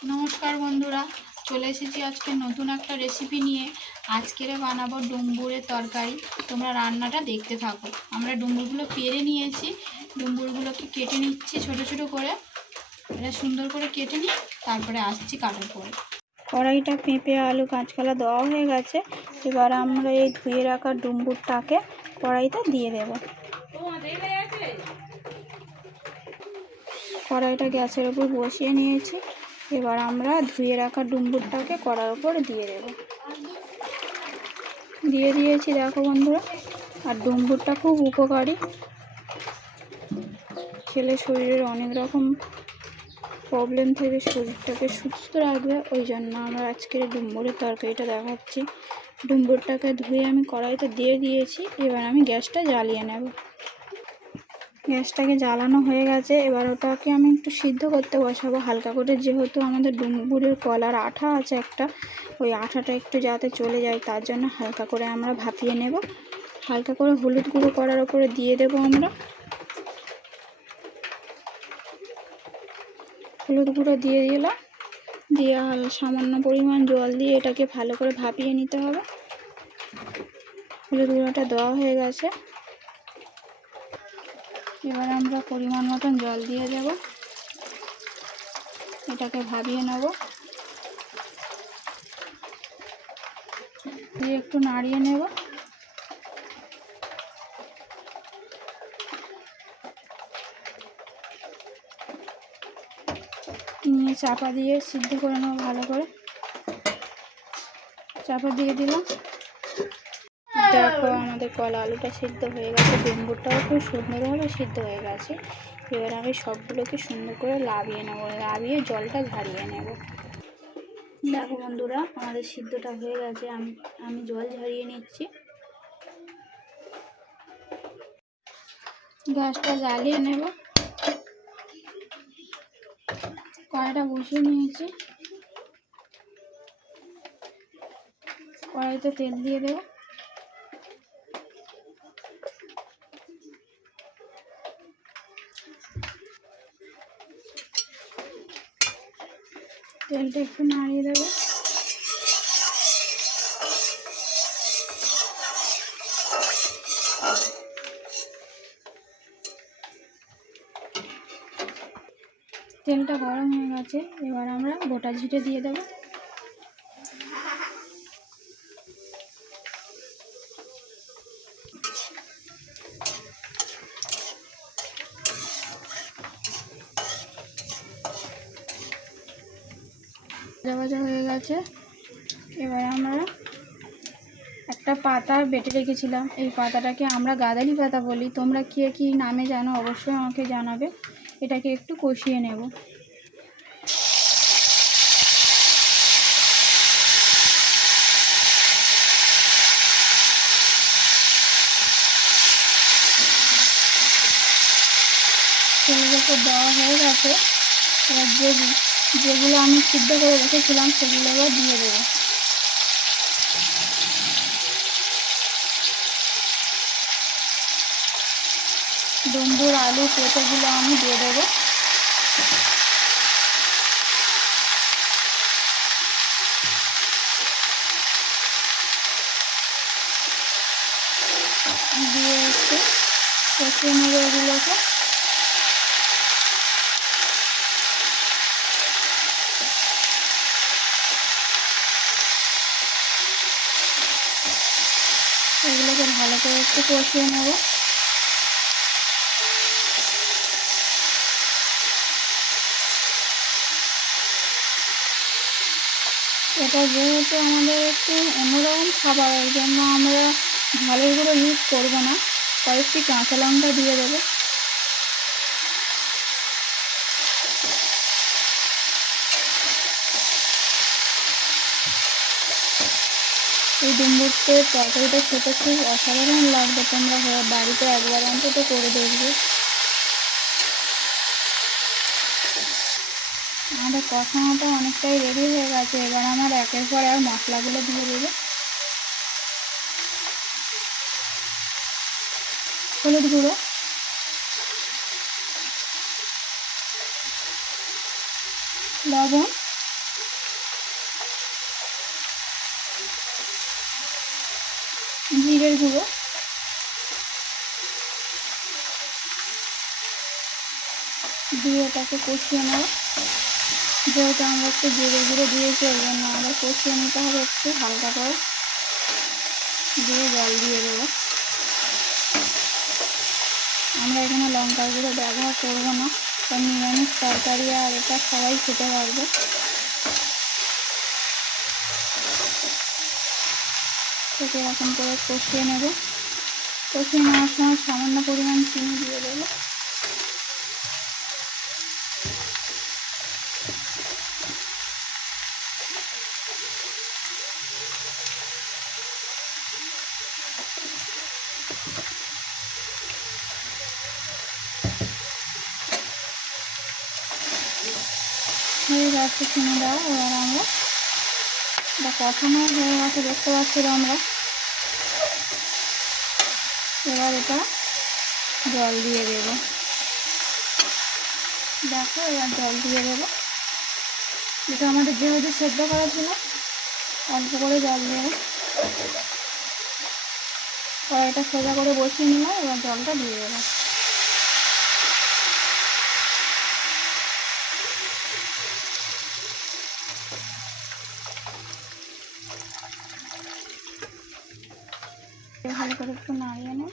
নমস্কার বন্ধুরা, চলে এসেছি আজকে নতুন একটা রেসিপি নিয়ে। আজকেরে বানাবো ডুম্বুরের তরকারি। তোমরা রান্নাটা দেখতে থাকো। আমরা ডুম্বুরগুলো পেরে নিয়েছি। ডুম্বুরগুলোকে কেটে নিচ্ছি ছোট ছোট করে। এটা সুন্দর করে কেটে নিই তারপরে আসছি কাটার পরে। কড়াইটা পেঁপে আলু কাঁচকলা দেওয়া হয়ে গেছে। এবার আমরা এই ধুয়ে রাখা ডুম্বুরটাকে কড়াইতে দিয়ে দেব। কড়াইটা গ্যাসের উপর বসিয়ে নিয়েছি। এবার আমরা ধুয়ে রাখা ডুম্বুরটাকে কড়ার উপর দিয়ে দেব। দিয়ে দিয়েছি দেখো বন্ধুরা, আর ডুম্বুরটা খুব উপকারী। খেলে শরীরের অনেক রকম প্রবলেম থেকে শরীরটাকে সুস্থ রাখবে। ওই জন্য আমরা আজকের ডুম্বুরের তরকারিটা দেখাচ্ছি। ডুম্বুরটাকে ধুয়ে আমি কড়াইতে দিয়ে দিয়েছি, এবার আমি গ্যাসটা জ্বালিয়ে নেব। গ্যাসটাকে জ্বালানো হয়ে গেছে। এবার ওটাকে আমি একটু সিদ্ধ করতে বসাবো হালকা করে। যেহেতু আমাদের ডুম্বুরের কলার আঠা আছে একটা, ওই আঠাটা একটু যাতে চলে যায়, তার জন্য হালকা করে আমরা ভাপিয়ে নেব। হালকা করে হলুদ গুঁড়ো করার ওপরে দিয়ে দেব আমরা। হলুদ গুঁড়ো দিয়ে দিলাম। দিয়ে সামান্য পরিমাণ জল দিয়ে এটাকে ভালো করে ভাপিয়ে নিতে হবে। হলুদ গুঁড়োটা দেওয়া হয়ে গেছে। এবার আমরা পরিমাণ মতন জল দিয়ে দেব। এটাকে ভাবিয়ে নেব। দিয়ে একটু নাড়িয়ে নেব। নিয়ে চাপা দিয়ে সিদ্ধ করে নেব ভালো করে। চাপা দিয়ে দিলাম। দেখো আমাদের কলা আলুটা সিদ্ধ হয়ে গেছে ডুম্বুরটাও খুব সুন্দরভাবে সিদ্ধ হয়ে গেছে। এবার আমি সবগুলোকে সুন্দর করে লাভিয়ে নেব, লাভিয়ে জলটা ঝারিয়ে নেব। দেখো বন্ধুরা, আমাদের সিদ্ধটা হয়ে গেছে, আমি আমি জল ঝারিয়ে নিচ্ছি। গ্যাসটা জ্বালিয়ে নেব। কড়াইটা বসিয়ে নিয়েছি। কড়াইতে তেল দিয়ে দেবো। তেলটা একটু নাড়িয়ে দেবো। তেলটা গরম হয়ে গেছে এবার আমরা গোটা জিরে দিয়ে দেবো। ভাজা ভাজা হয়ে গেছে। এবার আমরা একটা পাতা বেটে রেখেছিলাম। এই পাতাটাকে আমরা গাদালি পাতা বলি। তোমরা কে কী নামে জানো অবশ্যই আমাকে জানাবে। এটাকে একটু কষিয়ে নেব। ওপর দেওয়া হয়ে গেছে, এবার যে যেগুলো আমি সিদ্ধ করে রেখেছিলাম, সেগুলো এবার দিয়ে দেবো। ডুম্বুর আলু পেঁপেগুলো আমি দিয়ে দেবো। দিয়ে একটু কষিয়ে নেব এগুলোকে। এগুলোকে ভালো করে একটু কষিয়ে নেব। এটা যেহেতু আমাদের একটু অন্যরকম খাবার জন্য আমরা ঝালের গুঁড়ো ইউজ করব না। কয়েকটি কাঁচা লঙ্কা দিয়ে দেবো। এই ডুম্বুরটের তরকারিটা খেতে খুব অসাধারণ লাগবে। তোমরা বাড়িতে একবার অন্তত করে দেখবে। আমাদের কষানোটা অনেকটাই রেডি হয়ে গেছে। এবার আমার একের পর এক মশলাগুলো দিয়ে দেবে। হলুদ গুঁড়ো। লবণ। জিরের গুঁড়ো। দিয়ে এটাকে কষিয়ে নেব। যেহেতু আমরা একটু জিরে গুঁড়ো দিয়েছি, ওই জন্য আমরা কষিয়ে নিতে হবে একটু হালকা করে। দিয়ে জল দিয়ে দেবো। আমরা এখানে লঙ্কার গুঁড়ো ব্যবহার করব না। কারণ নিরামিষ তরকারি আর এটা সবাই খেতে পারবে। থেকে এরকম করে কষিয়ে নেব। কষিয়ে নেওয়ার সময় সামান্য পরিমাণ চিনি দিয়ে দেবো। হয়ে গেছে চিনি দেওয়া। এবার আমরা এটা কষানো হয়ে গেছে, দেখতে পাচ্ছি আমরা এবার এটা জল দিয়ে দেব। দেখো, এবার জল দিয়ে দেবো। এটা আমাদের যেহেতু সেদ্ধ করা ছিল, অল্প করে জল দেবো। কড়াইটা সোজা করে বসিয়ে নিলাম, এবার জলটা দিয়ে দেবো। ভালো করে একটু নাড়িয়ে নেব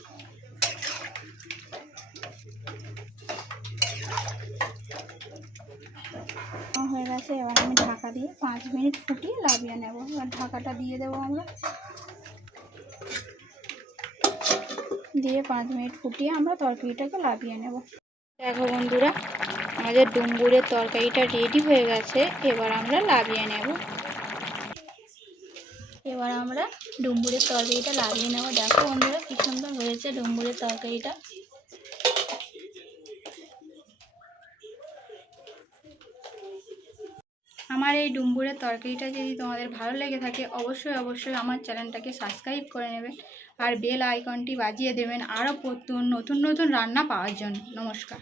হয়ে গেছে, এবার আমি ঢাকা দিয়ে পাঁচ মিনিট ফুটিয়ে লাভিয়ে নেব। এবার ঢাকাটা দিয়ে দেবো আমরা। দিয়ে পাঁচ মিনিট ফুটিয়ে আমরা তরকারিটাকে লাভিয়ে নেব। দেখো বন্ধুরা, আমাদের ডুম্বুরের তরকারিটা রেডি হয়ে গেছে, এবার আমরা লাভিয়ে নেব। এবার আমরা ডুম্বুরের তরকারিটা লাগিয়ে নেব। দেখো বন্ধুরা কি সুন্দর হয়েছে ডুম্বুরের তরকারিটা। আমার এই ডুম্বুরের তরকারিটা যদি তোমাদের ভালো লেগে থাকে, অবশ্যই অবশ্যই আমার চ্যানেলটাকে সাবস্ক্রাইব করে নেবেন আর বেল আইকনটি বাজিয়ে দেবেন আরও নতুন নতুন রান্না পাওয়ার জন্য। নমস্কার।